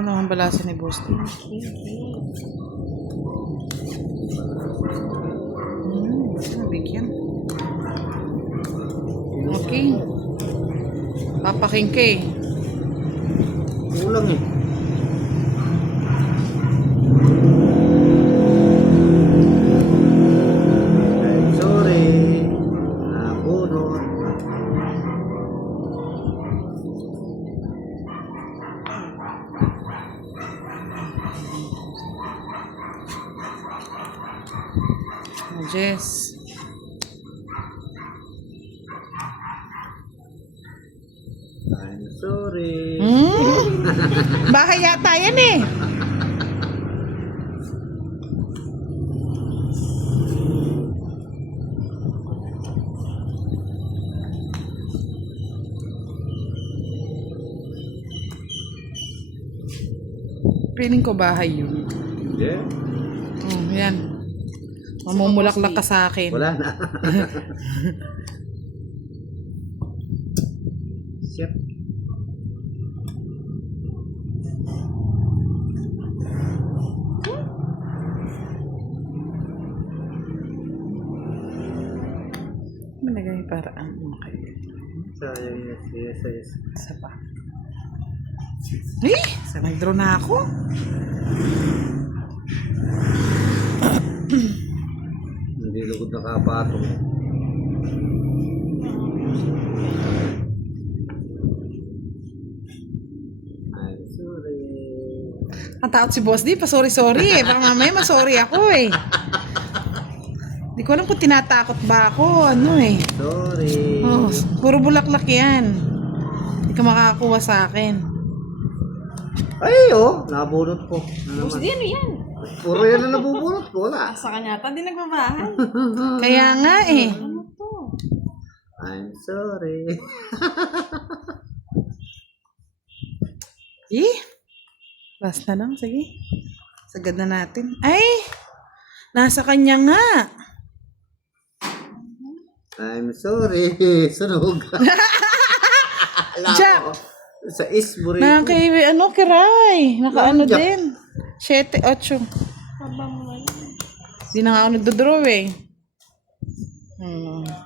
Ano ang balasa ni Boss D? Bigyan. Okay. Papaking ka eh. Kulang eh. Ay, sorry. Nabunot. Jess. I'm sorry. Bahay yata yan eh. Piling ko bahay yun. Yeah. Yan. Mamumulaklak ka sa akin. Wala na. Shit. Malagay para ang okay. Sayang yes. Isa pa. Sa nag-draw na ako. Hindi lugod na kapatong. I'm sorry. Ang taot si Boss D, pa-sorry-sorry eh. Parang mamaya masorry ako eh. Hindi ko alam kung tinatakot ba ako. Ano eh. Sorry. Oh, puro bulaklak yan. Hindi ka makakakuha sa akin. Ay, oh, nabunot ko. Boss D, ano yan? Puro yan na nabubunot ko. Wala. Sa kanya ata, di nagbabahan. Kaya nga eh. Ano to? I'm sorry. Last na lang, sige. Sagad na natin. Ay! Nasa kanya nga. I'm sorry. Sunog. Alam Jack! ko. Sa isbury. Kay, kiray. Nakaano Jack. din. 7, 8. Habang mo yan. Di na nga ako nagdodraw eh.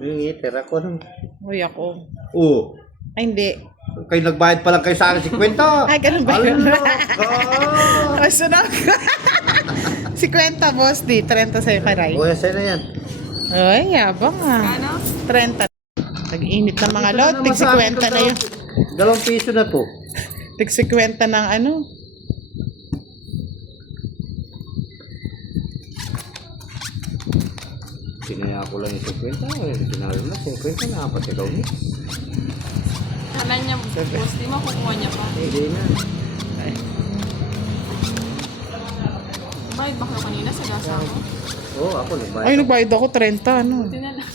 Yung iter ako nung. Uy, ako. Oo. Ay, hindi. Kayo nagbayad pa lang kayo sa akin 50. Ay, ganun ba yun? Oh. Ay, sunog. 50, Boss D. 30 sa'yo, kiray. O, sa'yo na yan. Ay, yabang ah. Ano? 30. Nag-init ng mga lot. Tig 50 na yun. 2 piso na to. Tig 50 ng ano. Sinaya ko lang yung 50. Sinalo na 50 na. Pati ikaw ni. Kala niya, Boss D, makukuha niya pa. Hindi na. Bayad ba kayo kanina sa gasa ko? Oo, ako nagbayad. Ay, nagbayad ako 30, ano. Buti na lang.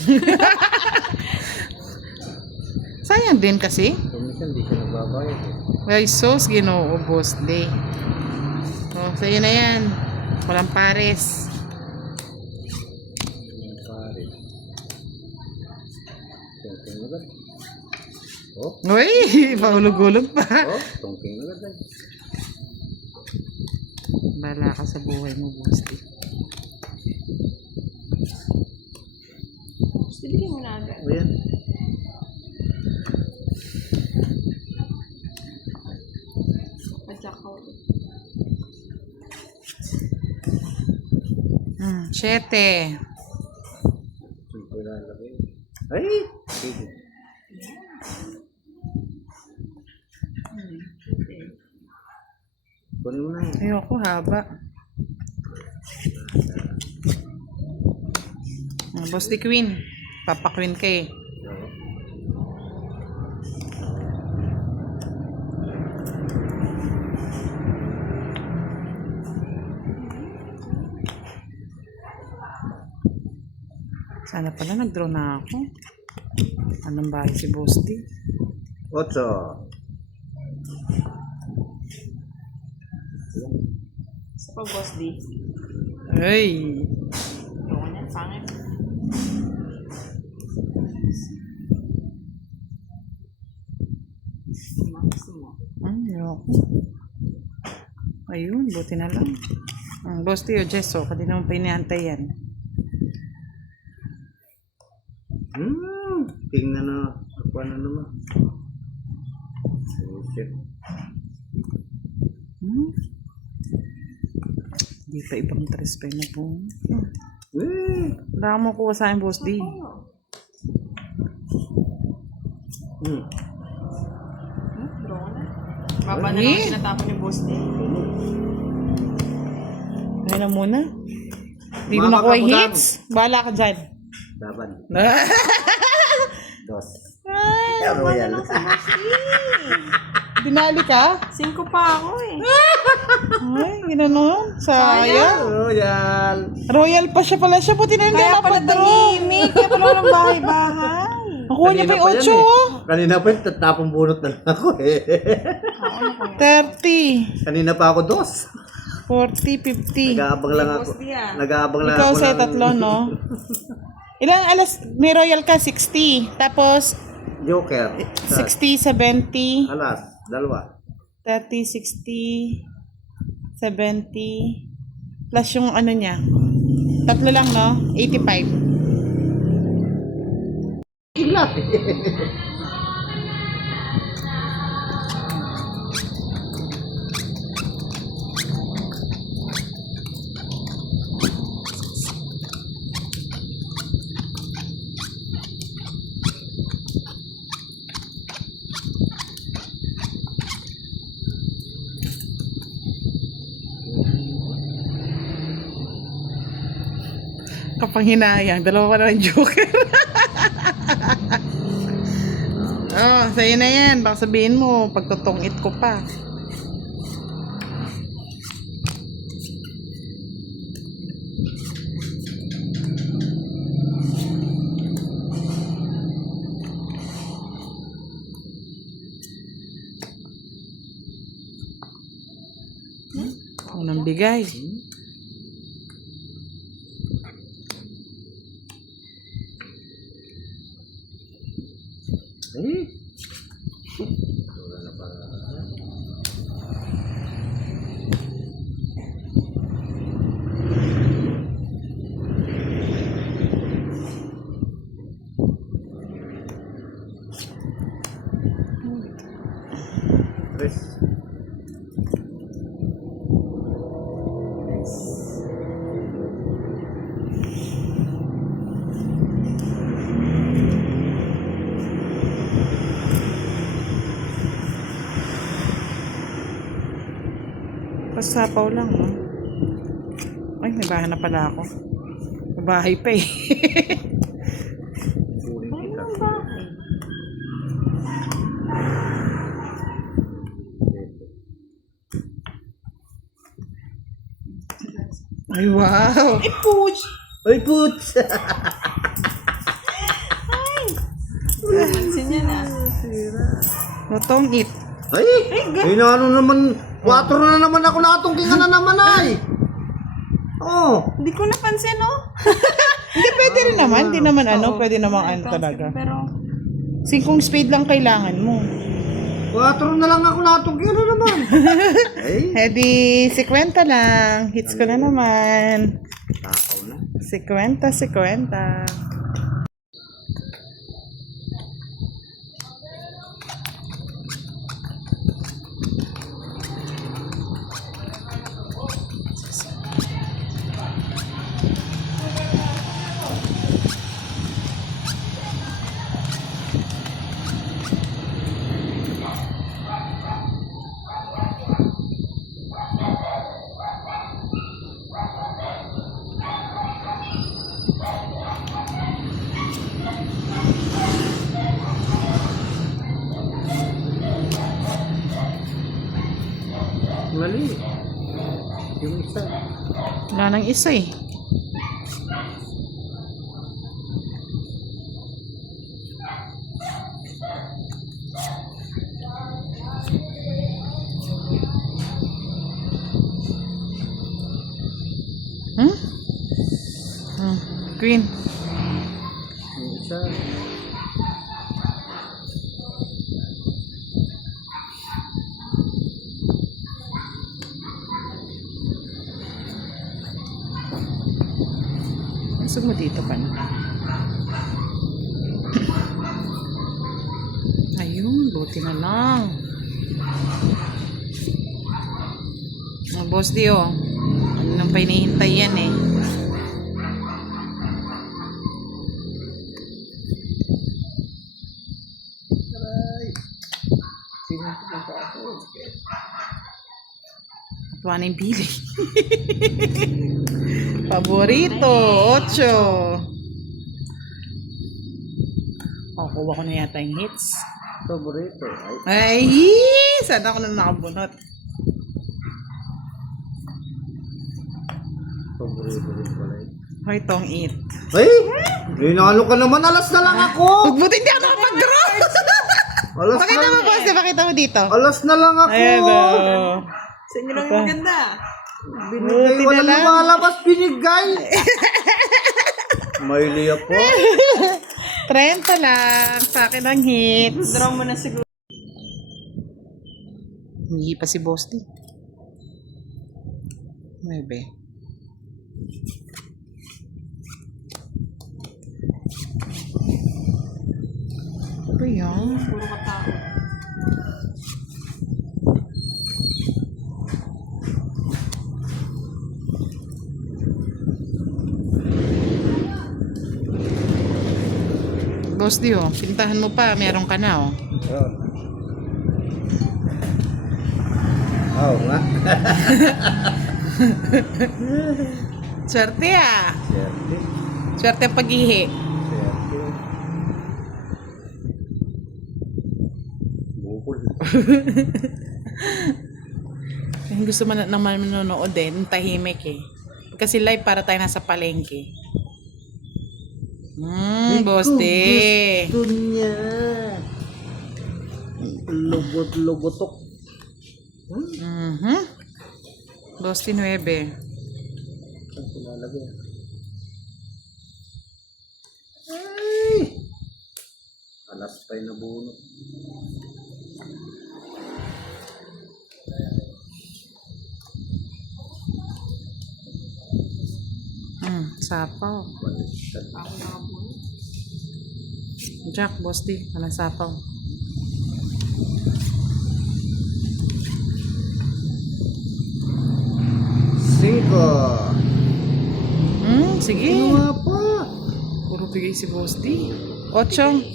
Sayang din kasi. Minsan hindi siya nagbabayad. Ay, sos, Ginoo, Boss D. Oh, sa'yo na yan. Walang pares. Pare. Tungking agad. Oh, Uy, paulog-ulog pa. oh, tungking agad. Bala ka sa buhay mo, Boss D. Boss D, bigyan mo na agad. O yan. Padyak ka ulit. 7. Siyempre lalagay. Ay! Sige. Kunin mo na yan. Ayoko, haba. Boss D Queen. Papa Queen ka eh. Sana pala nag-draw na ako. Anong bahay si Boss D? 8. Sa pag Boss D. Ay! Ito ko niyan, pangit. Ayoko. Ayun, buti na lang. Boss Tio, Jesso, kanina mo pa iniantay yan. Tingnan na. Ako na naman. Shit. Hindi pa ibang tres pa na po. Wala ka mo kuha sa akin, Boss D. Draw ka na. Baba na lang tinatapon ni Boss D. Ngayon na muna. Hindi ko Mama, nakuha yung kaputang. hits. Bahala ka dyan. Laban. Dos. Ay, Royal. binali ka? 5 pa ako eh. Ay, ginanon. Sayang. Royal. Royal pa siya pala siya. Buti na hindi Kaya pala napadraw. tahimik. Kaya pala walang bahay-bahay. Nakuha niya pa yung 8, oh. Kanina pa yung tatapong bunot na lang ako eh. 30, Kanina pa ako dos. 40, 50. Nag-aabang lang ako. Boss D ah. Nag-aabang lang Ikaw ako. sa ng- tatlo, no? Ilang alas, may royal ka, 60. Tapos, Joker. 60, 70, Alas. Dalawa. 30, 60, 70. Plus yung ano niya. Tatlo lang, no? 85. Ilat. Kapanghinayang. Dalawa pa na ng joker. Oh, sa'yo na yan. Baka sabihin mo, pagtutungit ko pa. Ako nang bigay. Eh. Wala na pa. Tres. Pasapaw lang, no? Ay, may bahay na pala ako. May bahay pa eh. Kunin kita. Anong bahay? Ay, wow! Puch! Ay, putz! Pansin niya na. Lutong it. Ay! Ay, na ano naman, 4 na naman ako natungkingan na naman ay! Oh! Hindi ko napansin, oh. Hindi, pwede rin naman. Hindi naman ano, pwede naman ano talaga. Pero, 5 spade lang kailangan mo. 4 na lang ako natungkingan na naman! Ay! Edi, 50 lang. Hits ko na naman. Takaw na. 50, 50. Mali. Yung isa. Wala nang isa eh. Hmm? Queen. Yung isa. Gusto mo dito ka na. Ayun, buti na lang. Mga boss di oh. Ano nang pa hinihintay yan eh. Sino pupunta ako? Tuwa na yung pili. Paborito, 8. Oh, kuha ko na yata yung hits. Paborito. Ay, Ay, sana ako na nakabunot. paborito rin pala eh. Hoy, tong eat. Ay! Linalo ka naman. Alas na lang ako. Buti hindi ako nakapag-draw. Alas Pakita na mo, boss. Pakita mo dito. Alas na lang ako. Ayan o. Sa inyo lang yung maganda. Binigay, Buti na walang lang. lumalabas, binigay. May liya po. 30 lang. Sa akin ang hits. Draw mo na siguro. Hindi pa si boss di. 9. Ano ba yan? Puro katao. Boss di oh. Pintahan mo pa. Meron ka na oh. Oo nga. Swerte ah. Swerte. Swerte ang pag-ihi. Swerte. Bukol. Yung gusto man naman manonood din, tahimik eh. Kasi live para tayo nasa palengke. Boss di. Gusto niya. Lubot-lubotok. Boss di 9. Saan ko lalagay? Ay! Alas pa'y nabunot. Sapaw. Baliktad. Ako nakabunod. Jack, boss di. Walang sapaw. Cinco. Sige. Ano nga pa? Puro bigay si boss di. 8.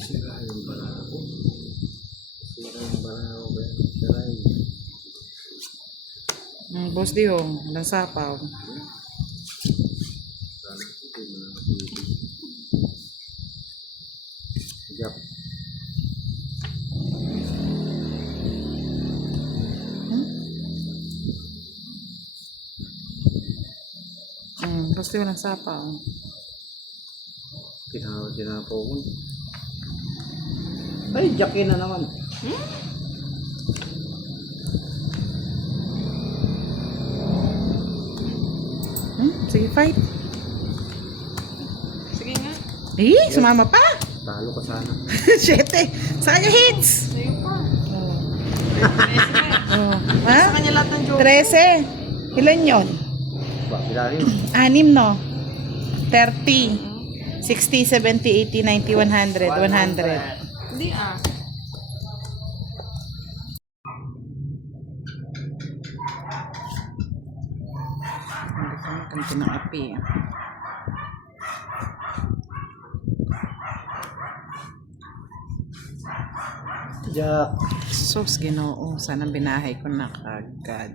Sira yung bala ko. Sira yung bala ko. Sira yung... Boss di oh. Walang sapaw. Jack. Boss di walang sapaw. Sinapo ko. Ay, Jackie na naman. Sige, fight. Sige nga. Sumama pa. Talo ka sana. 7. Saan yung hits? Sa'yo pa. Ha? Sa kanya lahat ng joke. 13. Ilan yun? Ba, bilangin mo. 6 no? 30. 60, 70, 80, 90, 100. 100. Hindi ah. Kanto ng api. Jack. Sus, Ginoo. Sana binahay ko na kagad.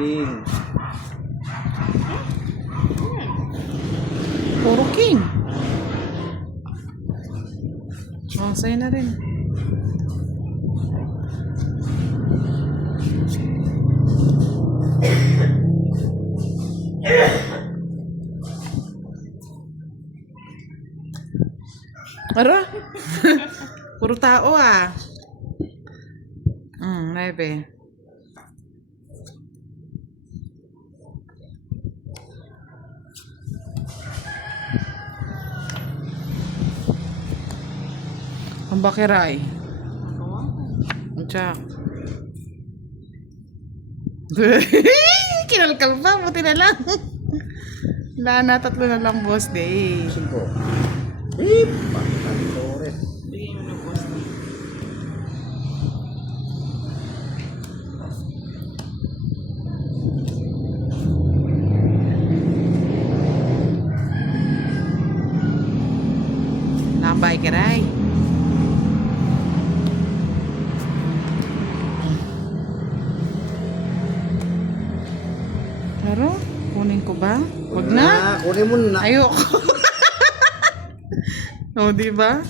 King. Puro king. Oh, sa'yo na rin. Ara? Puro tao ah. 9. Ang bakiray. Jack. Kinalkal pa, buti na lang. Wala na, 3 na lang, boss day. 5. Beep! Pagkantores. Bigay mo na, boss. Nambay ka ray. Pero, kunin ko ba? Wag na. Kunin mo na. Ayoko. O, di ba?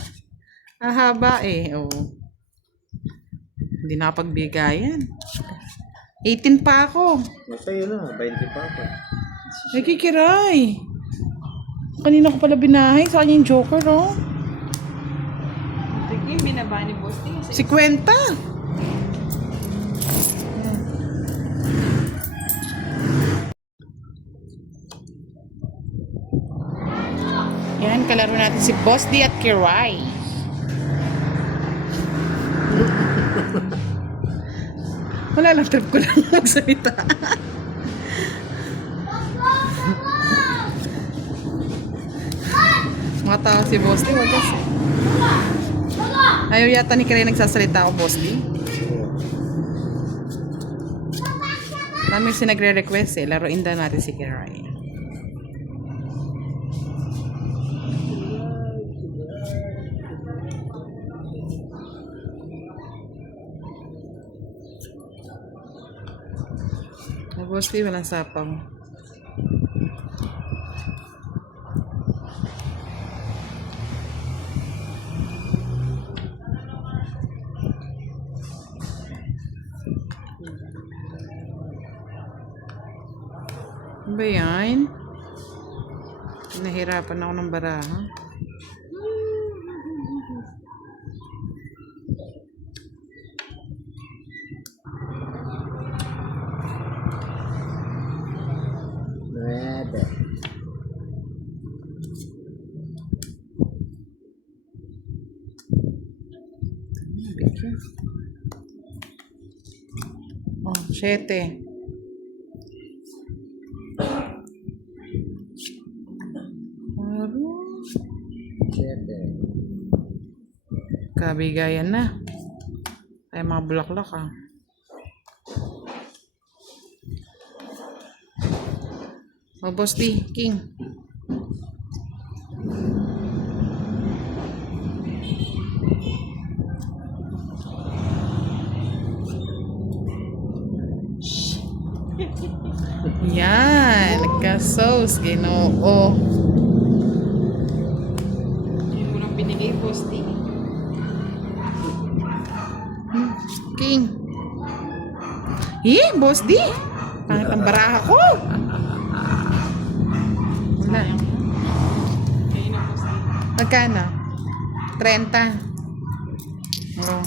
Ahaba eh. O. Hindi nakapagbigayan. 18 pa ako. Sa'yo na, 20 pa ako. Ay, kikiray. Kanina ko pala binahay. Sa kanya yung joker, oh. Sige, binaba ni boss D. 50. Yan, kalaro natin si Boss D at Kiray. Wala lang, trip ko lang magsalita. Mga tao si Boss D, wag kasi. Ayaw yata ni Kiray nagsasalita ako, Boss D. Dami si nagre-request eh. Laruin daw natin si Kiray. Boss D, walang sapang. Ano ba yan? Nahirapan ako ng baraha. Nuebe. Oh, 7. Kabigayan na. Ay, mga bulaklak ah. Oh, Boss D, King. Yan, nagka-sauce, Ginoo. Hindi mo lang binigay, boss D. King. Boss D. Pangit ang baraha ko. Wala. Kayo na, boss D. Magkano? 30. Oh.